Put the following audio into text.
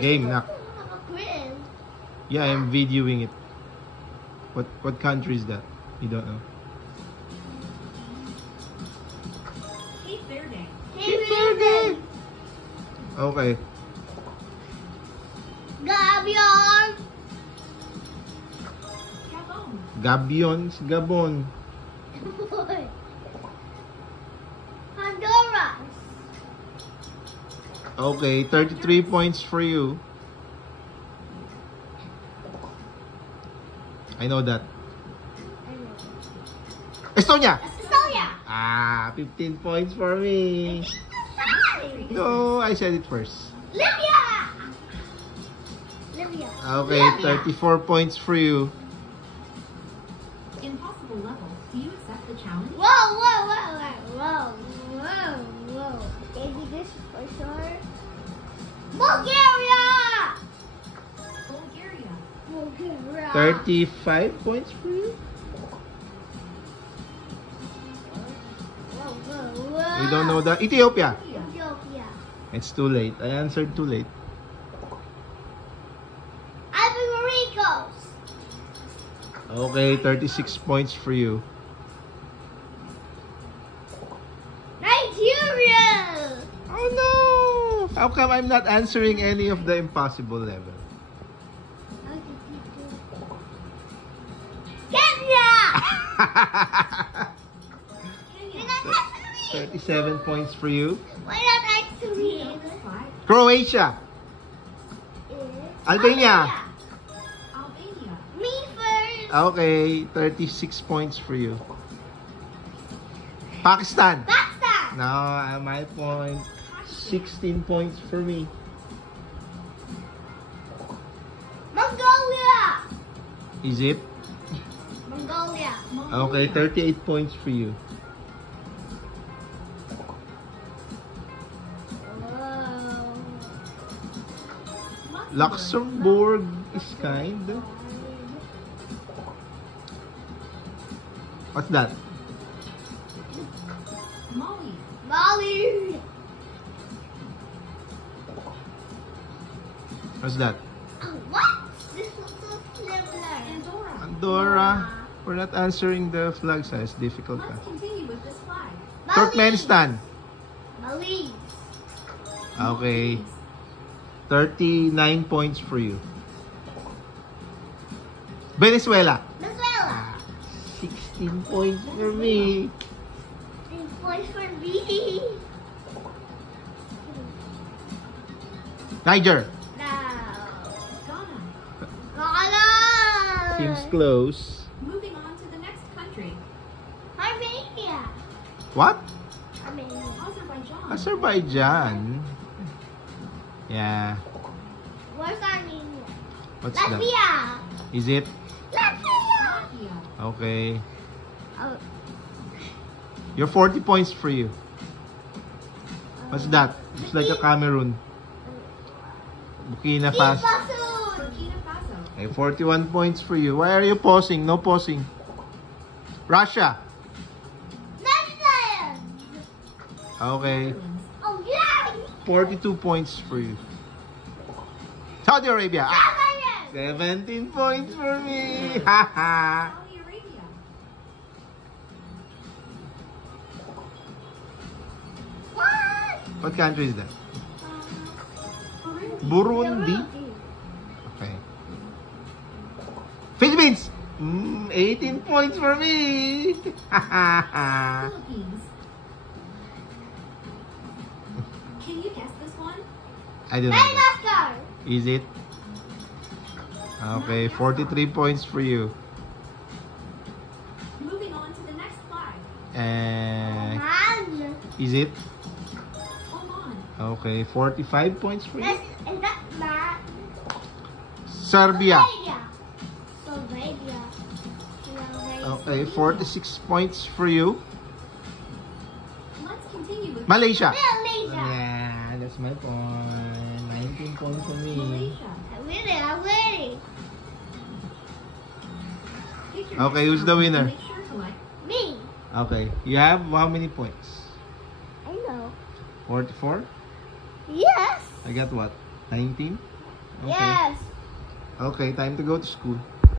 Game, knock. Quiz. Yeah, I'm videoing it. What country is that? You don't know. Cape Verde. Cape Verde. Okay. Gabion. Gabon. Gabions, Gabon. Honduras. Okay, 33 points for you. I know that. Estonia! Estonia. Ah, 15 points for me. No, I said it first. Libya. Libya. Okay, 34 points for you. Impossible level. Do you accept the challenge? Whoa, whoa, whoa, whoa, whoa, whoa. Maybe this for sure. Bulgaria. Bulgaria. Bulgaria. 35 points for you. Whoa, whoa, whoa. We don't know that. Ethiopia. Ethiopia. It's too late. I answered too late. Ivory Coast. Okay, 36 points for you. Nigeria. Oh no! How come I'm not answering any of the impossible level? Kenya. Why not 37 points for you. Why not actually? Croatia. Albania. Albania. Me first. Okay, 36 points for you. Pakistan. Pakistan. No, my point. 16 points for me. Mongolia. Is it? Mongolia. Okay, 38 points for you. Whoa. Luxembourg is kind. What's that? Mali. Bali. What's that? What? This looks so similar. Andorra. Andorra. We're not answering the flag size. Difficult. Let's continue with this flag. Turkmenistan. Bali. Okay. 39 points for you. Venezuela. Venezuela. 16 points for me. 3 points for me. Niger. No. Ghana. Ghana. Seems close. Moving on to the next country. Armenia. What? Armenia. Azerbaijan. Azerbaijan. Yeah. Where's Armenia? What's that? Latvia. Is it? Latvia. Latvia. Okay. Oh. You're 40 points for you. What's that? It's like a Cameroon. Burkina Faso. Burkina Faso. Okay, 41 points for you. Why are you pausing? No pausing. Russia. Netherlands. Okay. Oh yeah. 42 points for you. Saudi Arabia. Ah, Netherlands. 17 points for me. Haha. Saudi Arabia. What? What country is that? Burundi. Burundi. Okay. Philippines. 18 points for me. Haha. Philippines. Can you guess this one? I don't know. Madagascar. Is it? Okay, 43 points for you. Moving on to the next flag. Man. Is it? Oman. Okay, 45 points for you. Is that man? Serbia. Slovenia. Okay, 46 points for you. Let's continue with Malaysia. Malaysia. Yeah, that's my point. 19 points for me. Malaysia. I'm winning. Pick your Okay, next who's the country. winner? Make sure to like. Me. Okay, you have how many points? I know. 44? Yes. I got what? 19? Okay. Yes. Okay, time to go to school.